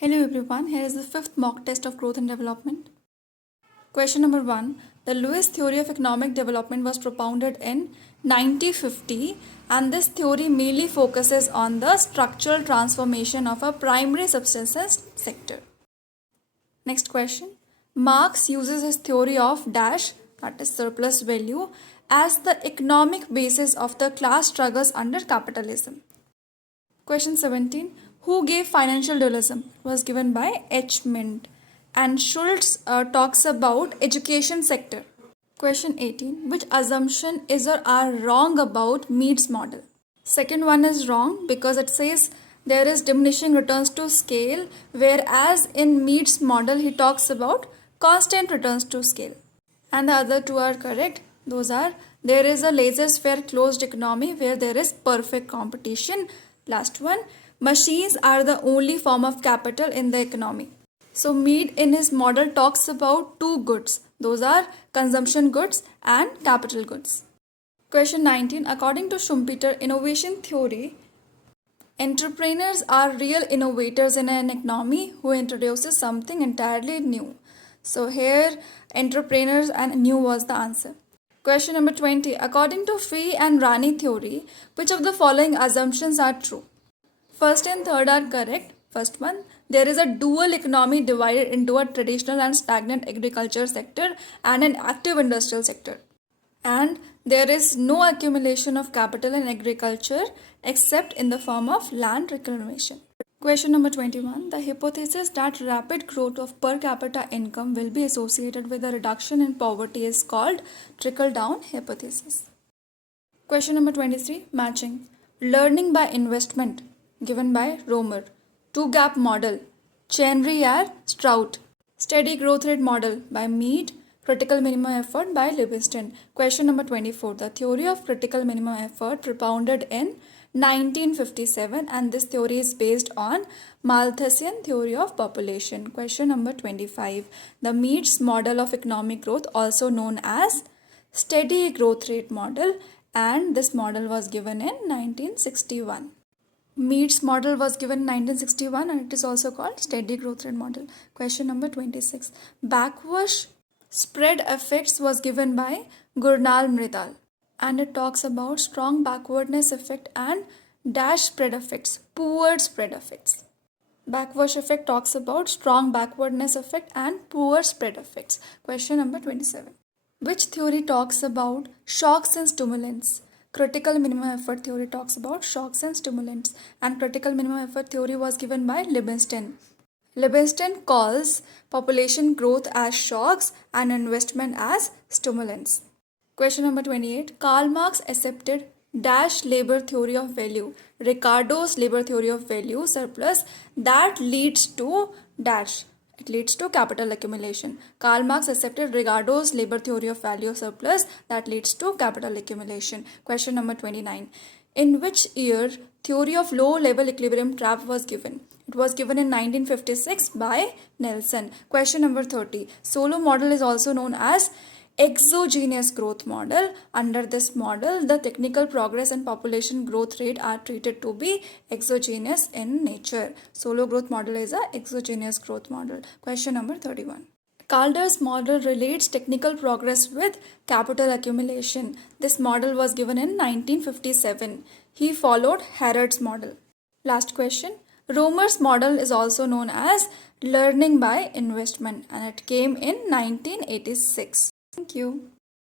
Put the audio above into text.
Hello everyone, here is the fifth mock test of growth and development. Question number 1. The Lewis theory of economic development was propounded in 1950 and this theory mainly focuses on the structural transformation of a primary subsistence sector. Next question. Marx uses his theory of dash, that is surplus value, as the economic basis of the class struggles under capitalism. Question 17. Who gave financial dualism? It was given by H. Mint. And Schultz talks about education sector. Question 18. Which assumption is or are wrong about Mead's model? Second one is wrong because it says there is diminishing returns to scale, whereas in Mead's model he talks about constant returns to scale. And the other two are correct. Those are there is a laissez-faire closed economy where there is perfect competition. Last one, machines are the only form of capital in the economy. So Mead in his model talks about two goods. Those are consumption goods and capital goods. Question 19. According to Schumpeter innovation theory, entrepreneurs are real innovators in an economy who introduces something entirely new. So here entrepreneurs and new was the answer. Question number 20. According to Fee and Rani theory, which of the following assumptions are true? First and third are correct. First one, there is a dual economy divided into a traditional and stagnant agriculture sector and an active industrial sector. And there is no accumulation of capital in agriculture except in the form of land reclamation. Question number 21. The hypothesis that rapid growth of per capita income will be associated with a reduction in poverty is called trickle-down hypothesis. Question number 23. Matching. Learning by investment given by Romer. Two-gap model. Chenry Strout. Steady growth rate model by Mead. Critical minimum effort by Livingston. Question number 24. The theory of critical minimum effort propounded in 1957 and this theory is based on Malthusian theory of population. Question number 25. The Mead's model of economic growth, also known as steady growth rate model, and this model was given in 1961. Mead's model was given in 1961 and it is also called steady growth rate model. Question number 26. Backwash spread effects was given by Gurnal Mridal and it talks about strong backwardness effect and dash spread effects, poor spread effects. Backwash effect talks about strong backwardness effect and poor spread effects. Question number 27. Which theory talks about shocks and stimulants? Critical minimum effort theory talks about shocks and stimulants and critical minimum effort theory was given by Livingston. Livingston calls population growth as shocks and investment as stimulants. Question number 28. Karl Marx accepted dash labor theory of value, Ricardo's labor theory of value surplus that leads to dash. It leads to capital accumulation. Karl Marx accepted Ricardo's labor theory of value surplus that leads to capital accumulation. Question number 29. In which year theory of low level equilibrium trap was given? It was given in 1956 by Nelson. Question number 30. Solow model is also known as exogenous growth model. Under this model, the technical progress and population growth rate are treated to be exogenous in nature. Solow growth model is a exogenous growth model. Question number 31. Calder's model relates technical progress with capital accumulation. This model was given in 1957. He followed Harrod's model. Last question. Romer's model is also known as learning by investment and it came in 1986. Thank you.